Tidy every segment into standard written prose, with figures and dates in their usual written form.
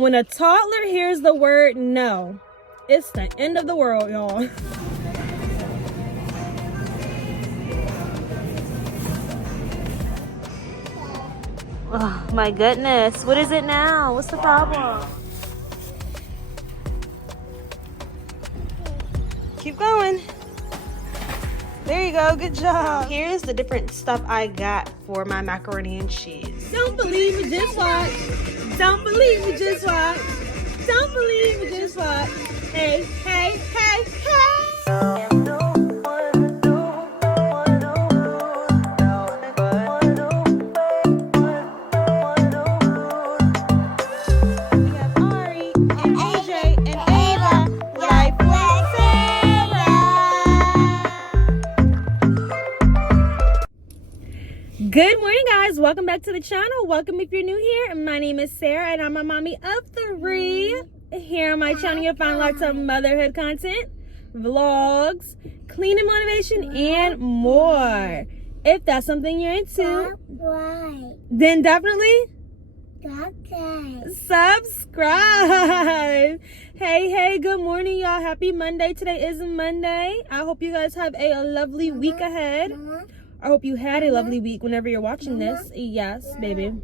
When a toddler hears the word no, it's the end of the world, y'all. Oh my goodness. What is it now? What's the problem? Keep going. There you go. Good job. Here's the different stuff I got for my macaroni and cheese. Don't believe me, just watch. Don't believe me, just watch. Don't believe me, just watch. Hey, hey, hey, hey. Good morning, guys. Welcome back to the channel. Welcome if you're new here. My name is Sarah and I'm a mommy of 3. Here on my channel you'll find lots of motherhood content, vlogs, cleaning motivation, and more. If that's something you're into, then definitely subscribe. Hey, good morning, y'all. Happy Monday. Today is Monday. I hope you guys have a lovely week ahead. I hope you had a lovely week whenever you're watching this. Yes, baby.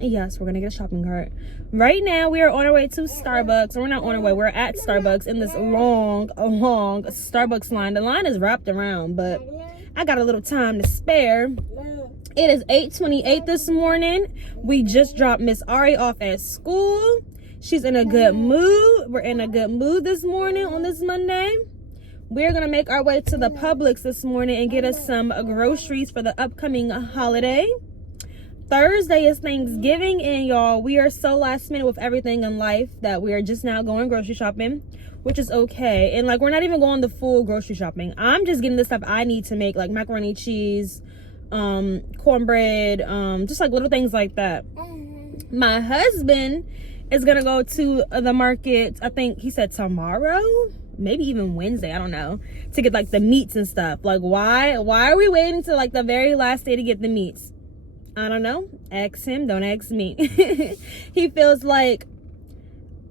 Yes, we're gonna get a shopping cart. Right now, we are on our way to Starbucks. We're not on our way. We're at Starbucks in this long Starbucks line. The line is wrapped around, but I got a little time to spare. It is 8:28 this morning. We just dropped Miss Ari off at school. She's in a good mood. We're in a good mood this morning on this Monday. We're going to make our way to the Publix this morning and get us some groceries for the upcoming holiday. Thursday is Thanksgiving, and y'all, we are so last minute with everything in life that we are just now going grocery shopping, which is okay. And like, we're not even going the full grocery shopping. I'm just getting the stuff I need to make, like macaroni, cheese, cornbread, just like little things like that. My husband is going to go to the market, I think he said tomorrow, maybe even Wednesday, I don't know, to get like the meats and stuff. Like, why are we waiting till like the very last day to get the meats? I don't know. Ask him, don't ask me. He feels like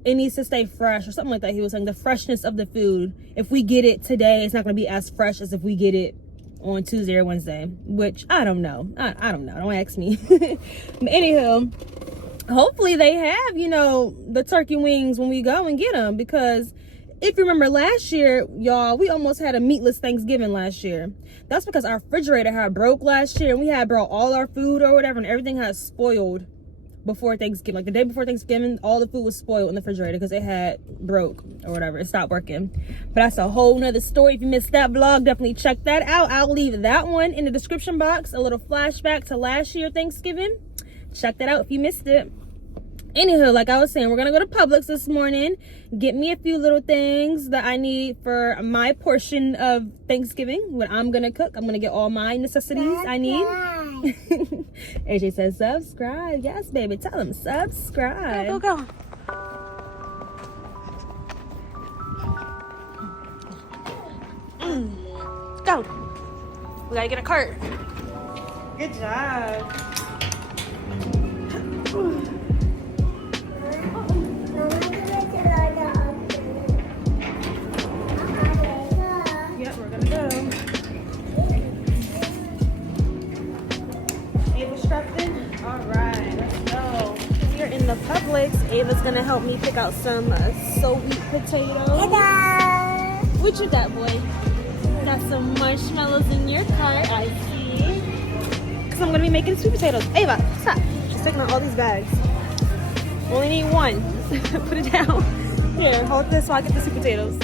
it needs to stay fresh or something like that. He was saying the freshness of the food, if we get it today, it's not going to be as fresh as if we get it on Tuesday or Wednesday, which I don't know. I don't know. Don't ask me. But anywho, hopefully they have, the turkey wings when we go and get them, because if you remember last year, y'all, we almost had a meatless Thanksgiving last year. That's because our refrigerator had broke last year, and we had brought all our food or whatever, and everything had spoiled before Thanksgiving. Like the day before Thanksgiving, all the food was spoiled in the refrigerator because it had broke or whatever. It stopped working. But that's a whole nother story. If you missed that vlog, definitely check that out. I'll leave that one in the description box. A little flashback to last year Thanksgiving. Check that out if you missed it. Anywho, like I was saying, we're gonna go to Publix this morning, get me a few little things that I need for my portion of Thanksgiving. When I'm gonna cook, I'm gonna get all my necessities I need. AJ says subscribe. Yes, baby, tell them subscribe. Go. Go. We gotta get a cart. Good job. The Publix. Ava's gonna help me pick out some sweet potatoes. What you got, boy? Got some marshmallows in your cart, I see. Because I'm gonna be making sweet potatoes. Ava, stop. She's taking out all these bags. Only need one. Put it down. Here, hold this while I get the sweet potatoes.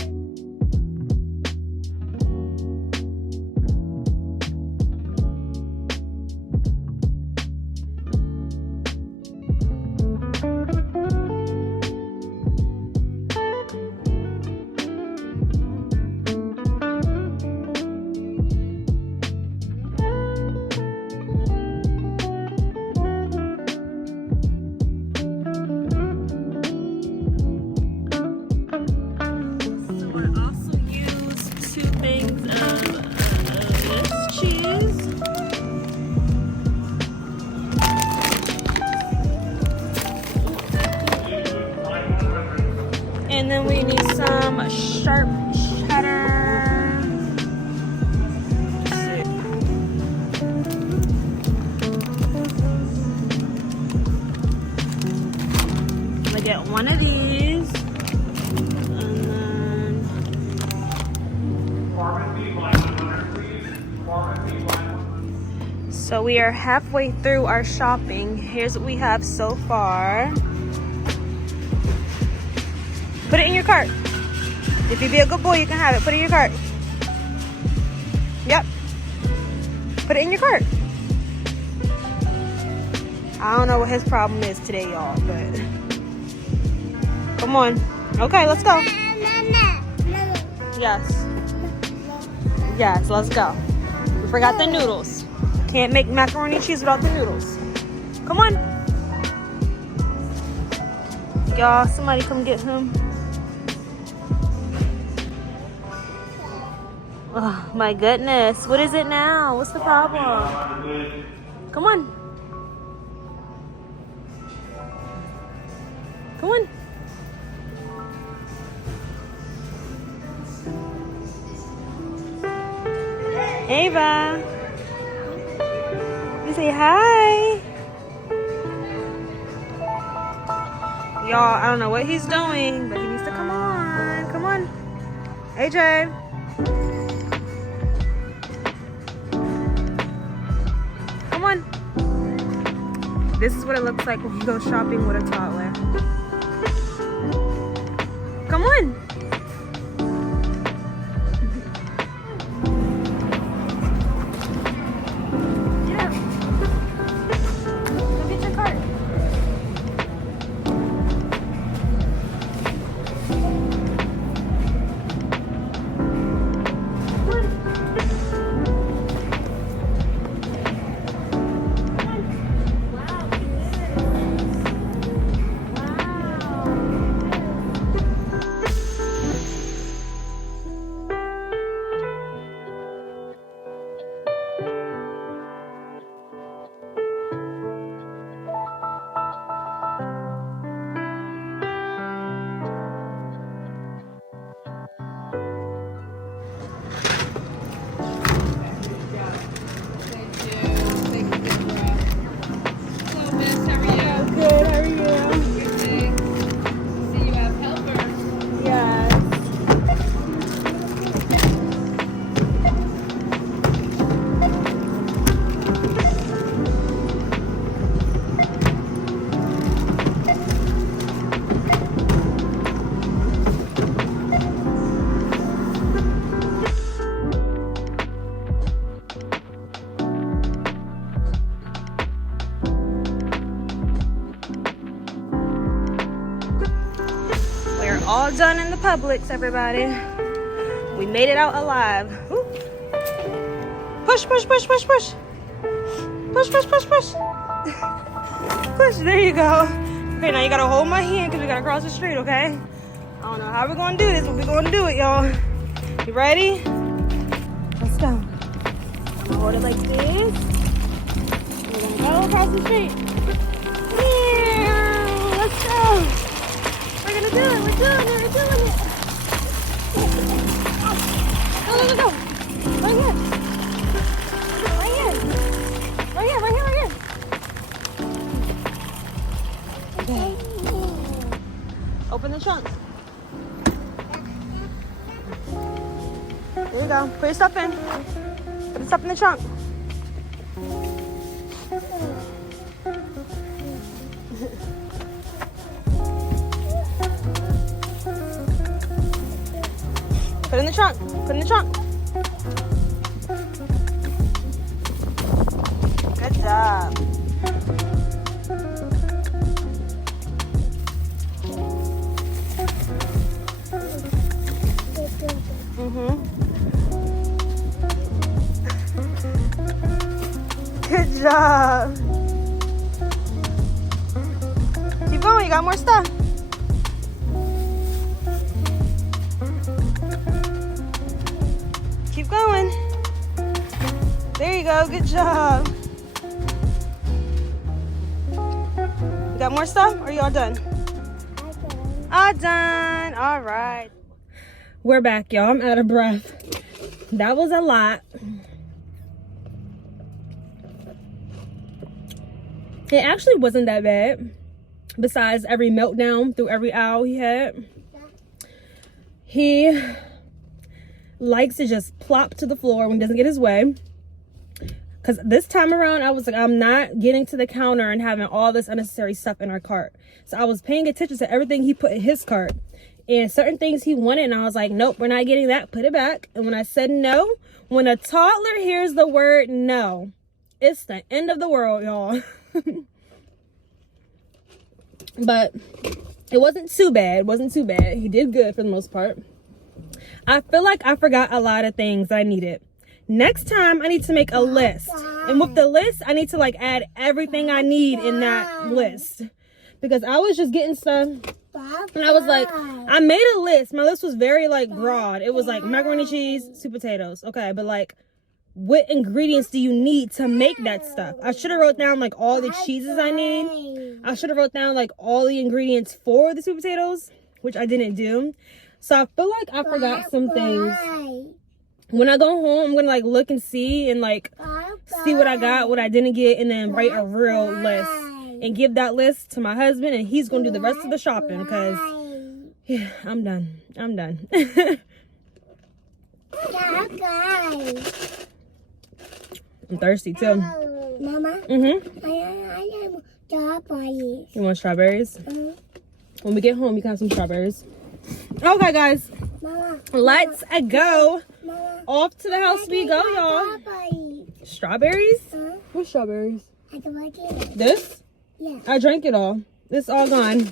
And then we need some sharp cheddar. Let's see. I'm gonna get one of these. And then so we are halfway through our shopping. Here's what we have so far. Put it in your cart. If you be a good boy, you can have it. Put it in your cart. Yep. Put it in your cart. I don't know what his problem is today, y'all, but come on. Okay, let's go. Yes. Yes, let's go. We forgot the noodles. Can't make macaroni and cheese without the noodles. Come on. Y'all, somebody come get him. Oh my goodness. What is it now? What's the problem? Come on. Come on. Ava. You say hi. Y'all, I don't know what he's doing, but he needs to come on. Come on. AJ. Come on. This is what it looks like when you go shopping with a toddler. Come on. All done in the Publix, everybody. We made it out alive. Ooh. Push, push, push, push, push. Push, push, push, push. Push, there you go. Okay, now you gotta hold my hand because we gotta cross the street, okay? I don't know how we're gonna do this, but we're gonna do it, y'all. You ready? Let's go. I'm gonna hold it like this. We're gonna go across the street. Yeah, let's go. We're gonna do it, we're doing it, we're doing it. Go, go, go. Right here. Right here. Right here, right here, right here. Okay. Open the trunk. There you go. Put your stuff in. Put the stuff in the trunk. Put it in the trunk. Put it in the trunk. Good job. Good job. Keep going. You got more stuff. Keep going. There you go. Good job. You got more stuff? Or are you all done? All done. All right. We're back, y'all. I'm out of breath. That was a lot. It actually wasn't that bad. Besides every meltdown through every aisle he had. He likes to just plop to the floor when he doesn't get his way. Because this time around, I was like, I'm not getting to the counter and having all this unnecessary stuff in our cart. So I was paying attention to everything he put in his cart. And certain things he wanted, and I was like, nope, we're not getting that. Put it back. And when I said no, when a toddler hears the word no, it's the end of the world, y'all. But it wasn't too bad. It wasn't too bad. He did good for the most part. I feel like I forgot a lot of things I needed. Next time, I need to make a list. And with the list, I need to like add everything I need in that list. Because I was just getting stuff. And I was like, I made a list. My list was very like broad. It was like macaroni, cheese, sweet potatoes. Okay, but like, what ingredients do you need to make that stuff? I should have wrote down like all the cheeses I need. I should have wrote down like all the ingredients for the sweet potatoes, which I didn't do. So I feel like I forgot some things. When I go home, I'm going to like look and see and like see what I got, what I didn't get, and then write a real list and give that list to my husband, and he's going to do the rest of the shopping because yeah, I'm done. I'm done. I'm thirsty too. Mama? Mm-hmm. I want strawberries. You want strawberries? Mm-hmm. When we get home, you can have some strawberries. Okay, guys. Mama, let's go. Mama, Off to the house we go, y'all. Strawberries. Strawberries? What strawberries? I don't like it. This? Yeah. I drank it all. It's all gone.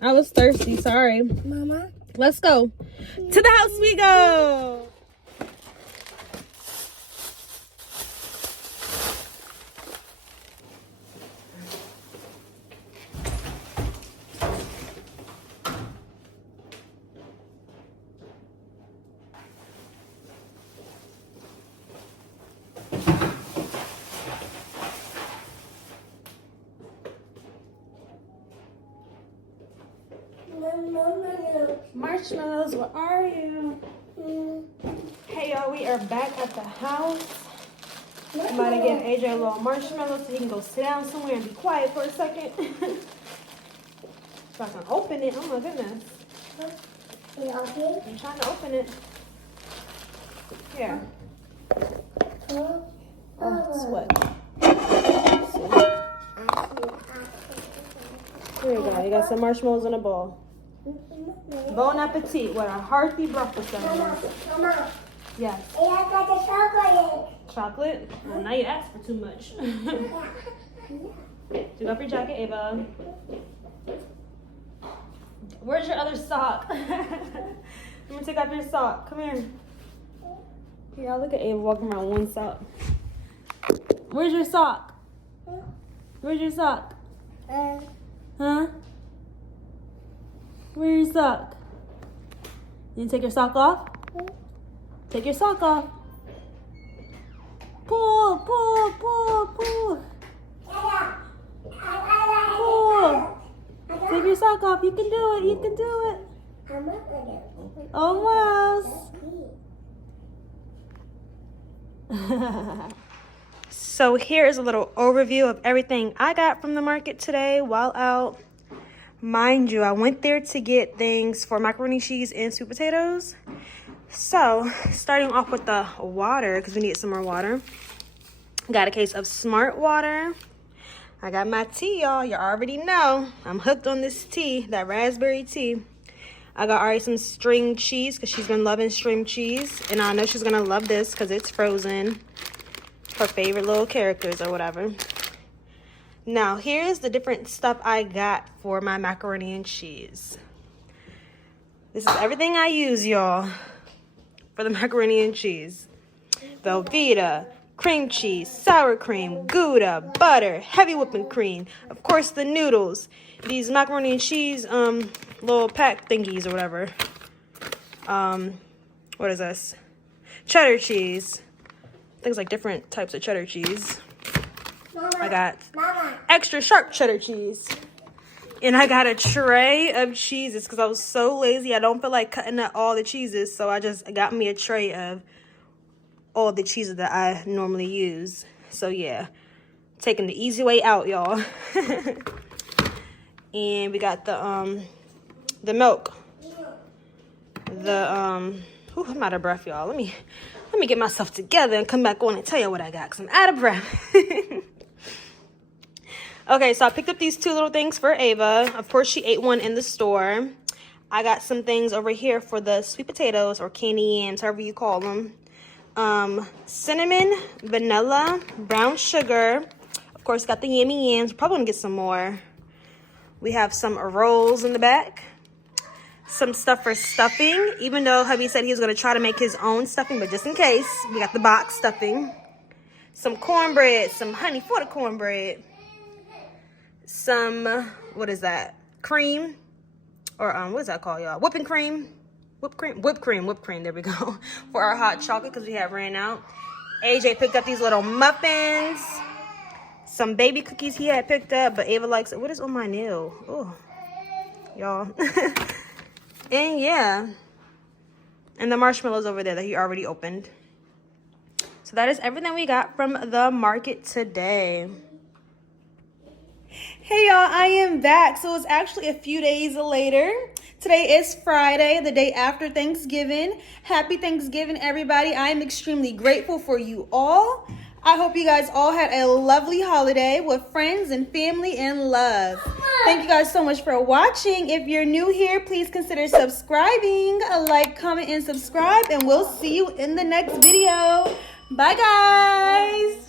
I was thirsty. Sorry. Mama? Let's go. To the house we go. Marshmallows, where are you? Hey y'all, we are back at the house. I'm about to give AJ a little marshmallow so he can go sit down somewhere and be quiet for a second. So I can open it. Oh my goodness. I'm trying to open it. Here. Oh, sweat. Here you go. You got some marshmallows in a bowl. Bon appetit. What a hearty breakfast. Mama. Yes. I got the chocolate. Chocolate? Well, now you asked for too much. Take off your jacket, Ava. Where's your other sock? Let me take off your sock. Come here. Here, look at Ava walking around one sock. Where's your sock? Where's your sock? Huh? Where's your sock? You take your sock off? Take your sock off. Pull, pull, pull, pull. Pull. Take your sock off. You can do it. You can do it. Almost. So here's a little overview of everything I got from the market today while out. Mind you, I went there to get things for macaroni, cheese, and sweet potatoes. So, starting off with the water, because we need some more water. Got a case of Smart Water. I got my tea, y'all. You already know. I'm hooked on this tea, that raspberry tea. I got Ari some string cheese, because she's been loving string cheese. And I know she's going to love this, because it's frozen. Her favorite little characters or whatever. Now, here's the different stuff I got for my macaroni and cheese. This is everything I use, y'all, for the macaroni and cheese. Velveeta, cream cheese, sour cream, Gouda, butter, heavy whipping cream. Of course, the noodles. These macaroni and cheese little pack thingies or whatever. What is this? Cheddar cheese. Things like different types of cheddar cheese. I got extra sharp cheddar cheese. And I got a tray of cheeses because I was so lazy. I don't feel like cutting up all the cheeses. So I just got me a tray of all the cheeses that I normally use. So yeah, taking the easy way out, y'all. And we got the milk. I'm out of breath, y'all. Let me get myself together and come back on and tell you what I got, because I'm out of breath. Okay, so I picked up these two little things for Ava. Of course, she ate one in the store. I got some things over here for the sweet potatoes or candy yams, however you call them. Cinnamon, vanilla, brown sugar. Of course, got the yummy yams. Probably gonna get some more. We have some rolls in the back. Some stuff for stuffing, even though hubby said he was going to try to make his own stuffing, but just in case, we got the box stuffing. Some cornbread, some honey for the cornbread. Some, what is that? Cream, or what is that called, y'all? Whipping cream. Whipped cream, there we go. For our hot chocolate, because we have ran out. AJ picked up these little muffins. Some baby cookies he had picked up, but Ava likes it. What is on my nail? Oh, y'all. And yeah, and the marshmallows over there that he already opened. So that is everything we got from the market today. Hey y'all, I am back. So it's actually a few days later. Today is Friday, the day after Thanksgiving. Happy Thanksgiving, everybody. I am extremely grateful for you all. I hope you guys all had a lovely holiday with friends and family and love. Thank you guys so much for watching. If you're new here, please consider subscribing. Like, comment, and subscribe. And we'll see you in the next video. Bye, guys.